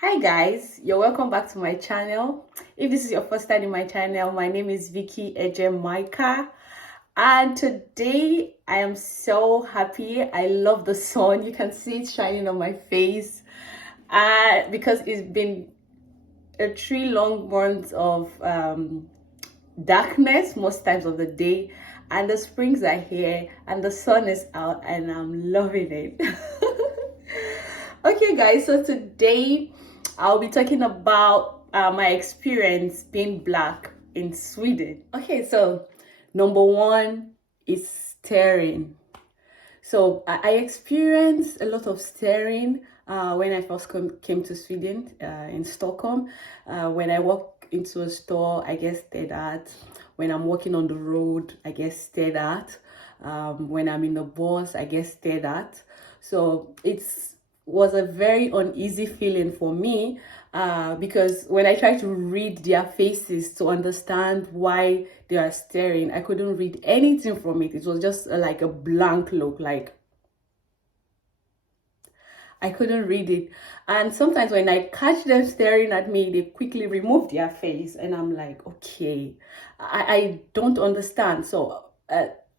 Hi guys, you're welcome back to my channel. If this is your first time in my channel, my name is Vicky Ejemaika, and today I am so happy. I love the sun. You can see it shining on my face because it's been a 3 long months of darkness most times of the day, and the springs are here and the sun is out and I'm loving it. Okay guys, so today I'll be talking about my experience being black in Sweden. Okay, so number one is staring. So I experienced a lot of staring when I first came to Sweden, in Stockholm. When I walk into a store, I get stared at. When I'm walking on the road, I get stared at. When I'm in the bus, I get stared at. So it's was a very uneasy feeling for me because when I tried to read their faces to understand why they are staring, I couldn't read anything from it. It was just like a blank look, like I couldn't read it. And sometimes when I catch them staring at me, they quickly remove their face, and I'm like, okay, I don't understand. So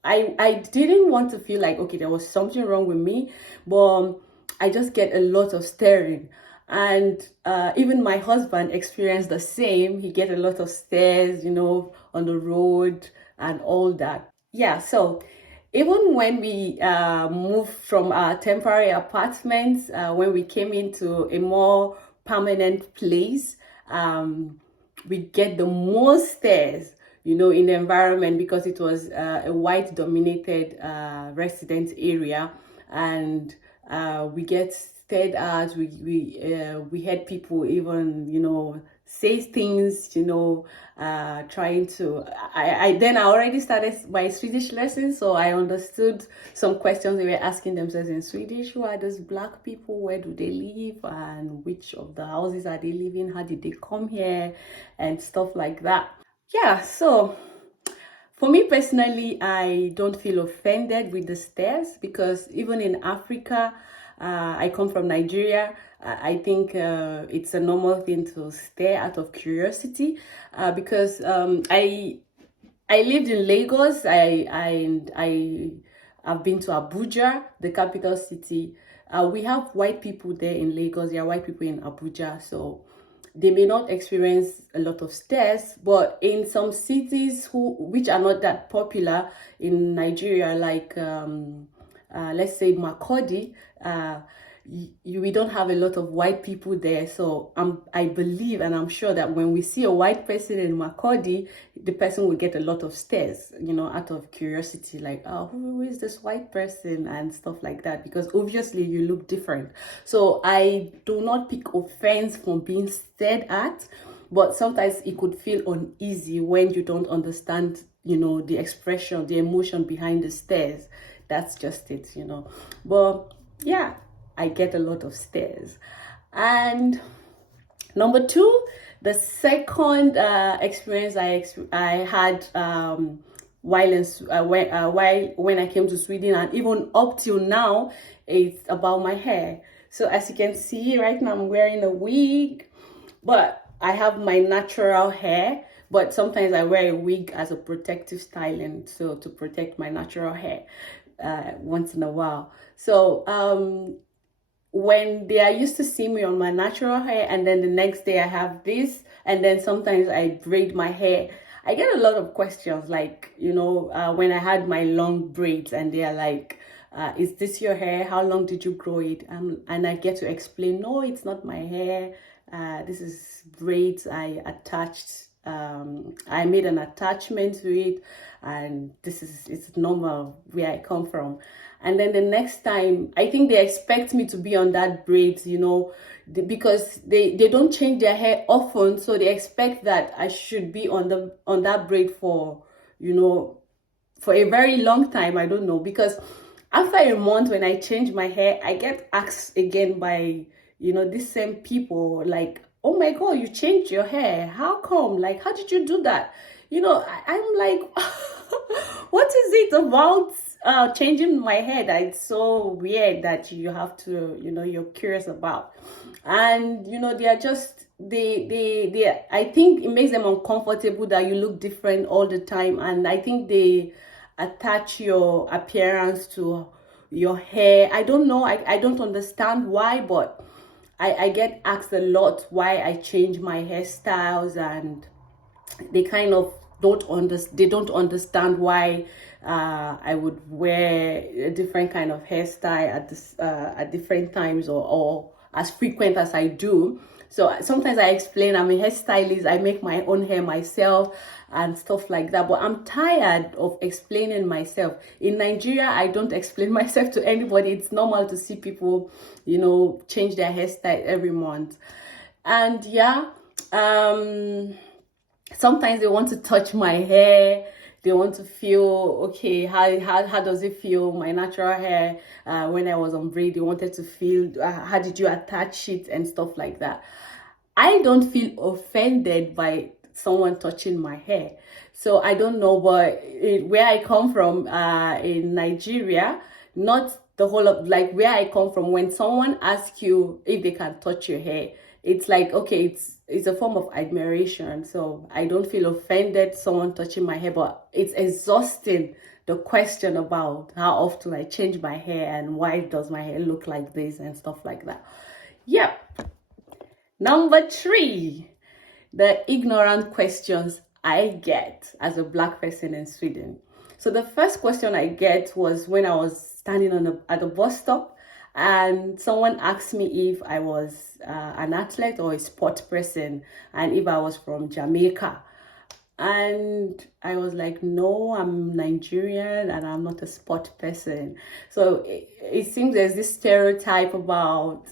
I didn't want to feel like, okay, there was something wrong with me, but I just get a lot of staring. And even my husband experienced the same. He get a lot of stares, on the road and all that. Yeah, so even when we moved from our temporary apartments, when we came into a more permanent place, we get the most stares, in the environment because it was a white dominated resident area, and we get stared at. We had people even say things, trying to. I already started my Swedish lesson, so I understood some questions they were asking themselves in Swedish. Who are those black people? Where do they live? And which of the houses are they living? How did they come here? And stuff like that. Yeah, so for me personally, I don't feel offended with the stares because even in Africa, I come from Nigeria. I think it's a normal thing to stare out of curiosity because I lived in Lagos. I have been to Abuja, the capital city. We have white people there in Lagos. There are white people in Abuja, so they may not experience a lot of stress, but in some cities which are not that popular in Nigeria, like let's say Makodi, we don't have a lot of white people there. So I believe and I'm sure that when we see a white person in Makodi, the person will get a lot of stares, out of curiosity, like, oh, who is this white person and stuff like that, because obviously you look different. So I do not pick offense from being stared at, but sometimes it could feel uneasy when you don't understand, the expression, the emotion behind the stares. That's just it. But yeah, I get a lot of stares. And number two, the second experience I had when I came to Sweden, and even up till now, it's about my hair. So as you can see right now, I'm wearing a wig, but I have my natural hair. But sometimes I wear a wig as a protective styling, so to protect my natural hair once in a while. So when they are used to see me on my natural hair, and then the next day I have this, and then sometimes I braid my hair, I get a lot of questions, like, when I had my long braids, and they are like, is this your hair? How long did you grow it? And I get to explain, no, it's not my hair. This is braids I attached. I made an attachment to it, and it's normal where I come from. And then the next time, I think they expect me to be on that braids, because they don't change their hair often, so they expect that I should be on that braid for, for a very long time. I don't know, because after a month when I change my hair, I get asked again by, these same people, like, oh my God, you changed your hair. How come? Like, how did you do that? I'm like, what is it about changing my hair that it's so weird that you have to, you're curious about. And they are just they I think it makes them uncomfortable that you look different all the time, and I think they attach your appearance to your hair. I don't know, I don't understand why, but I get asked a lot why I change my hairstyles, and they kind of don't understand why I would wear a different kind of hairstyle at different times, or as frequent as I do. So sometimes I explain I'm a hairstylist, I make my own hair myself and stuff like that. But I'm tired of explaining myself. In Nigeria, I don't explain myself to anybody. It's normal to see people, change their hairstyle every month. And yeah, sometimes they want to touch my hair. They want to feel, okay, how does it feel, my natural hair, when I was on braid. They wanted to feel, how did you attach it and stuff like that. I don't feel offended by someone touching my hair. So I don't know, but where I come from, in Nigeria, not the whole of, like where I come from, when someone asks you if they can touch your hair, it's like, okay, it's a form of admiration. So I don't feel offended someone touching my hair, but it's exhausting, the question about how often I change my hair and why does my hair look like this and stuff like that. Yep. Number 3, the ignorant questions I get as a Black person in Sweden. So the first question I get was when I was standing at a bus stop, and someone asked me if I was an athlete or a sport person, and if I was from Jamaica. And I was like, no, I'm Nigerian and I'm not a sport person. So it seems there's this stereotype about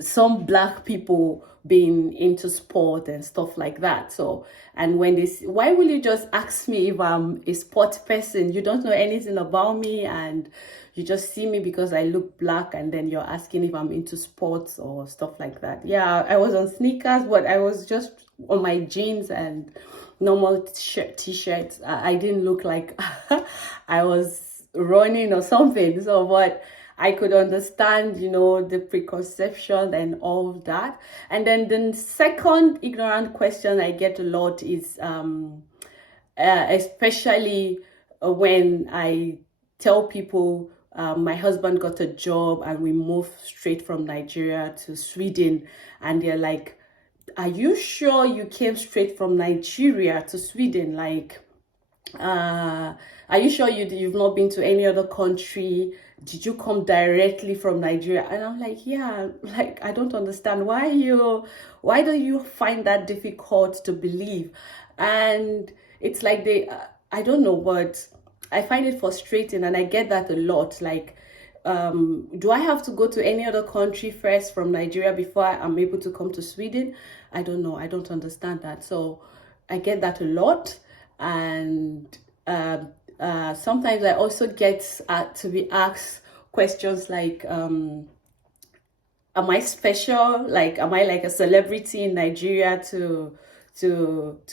some Black people being into sport and stuff like that. So, and when this, why will you just ask me if I'm a sport person? You don't know anything about me, and you just see me because I look Black, and then you're asking if I'm into sports or stuff like that. Yeah, I was on sneakers, but I was just on my jeans and normal t-shirts. I didn't look like I was running or something. So, but I could understand, the preconception and all that. And then the second ignorant question I get a lot is, especially when I tell people my husband got a job and we moved straight from Nigeria to Sweden, and they're like, are you sure you came straight from Nigeria to Sweden? Like, are you sure you've not been to any other country? Did you come directly from Nigeria? And I'm like, yeah, like, I don't understand why do you find that difficult to believe? And it's like I don't know, but I find it frustrating, and I get that a lot. Like, do I have to go to any other country first from Nigeria before I'm able to come to Sweden? I don't know. I don't understand that. So I get that a lot. And sometimes I also get to be asked questions like, am I special? Like, am I like a celebrity in Nigeria to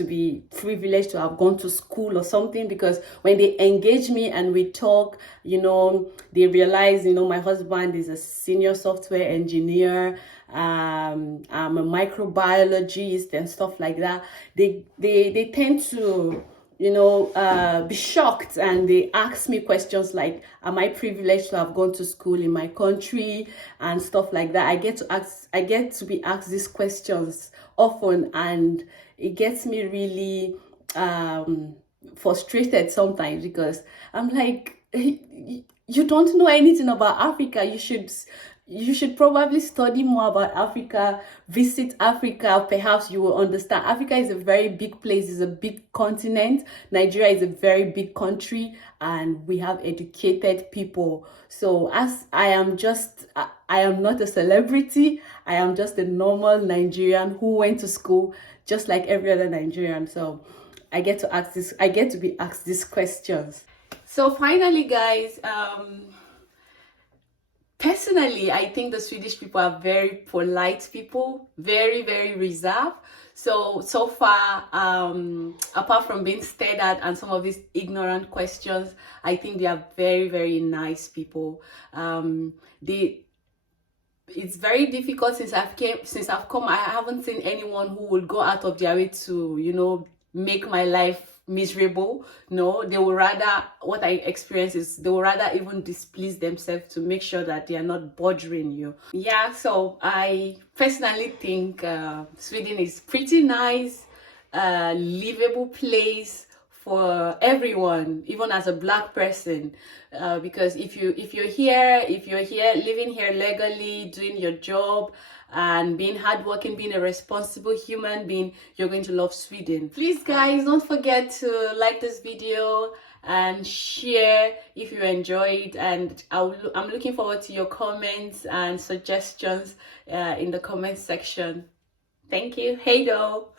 be privileged to have gone to school or something? Because when they engage me and we talk, they realize, my husband is a senior software engineer, I'm a microbiologist and stuff like that. They tend to be shocked, and they ask me questions like, am I privileged to have gone to school in my country and stuff like that. I get to be asked these questions often, and it gets me really frustrated sometimes, because I'm like, you don't know anything about Africa. You should probably study more about Africa, visit Africa, perhaps you will understand. Africa is a very big place, it's a big continent. Nigeria is a very big country, and we have educated people. So as I am not a celebrity, I am just a normal Nigerian who went to school just like every other Nigerian. So I get to be asked these questions. So finally, guys, Personally, I think the Swedish people are very polite people, very, very reserved. So far, apart from being stared at and some of these ignorant questions, I think they are very, very nice people. They It's very difficult since I've come. I haven't seen anyone who would go out of their way to, make my life miserable. No, they would rather, what I experience is they would rather even displease themselves to make sure that they are not bothering you. Yeah, so I personally think Sweden is pretty nice, livable place for everyone, even as a black person, because if you're here living here legally, doing your job and being hardworking, being a responsible human being, you're going to love Sweden. Please guys, don't forget to like this video and share if you enjoyed, and I'm looking forward to your comments and suggestions in the comment section. Thank you. Hey though.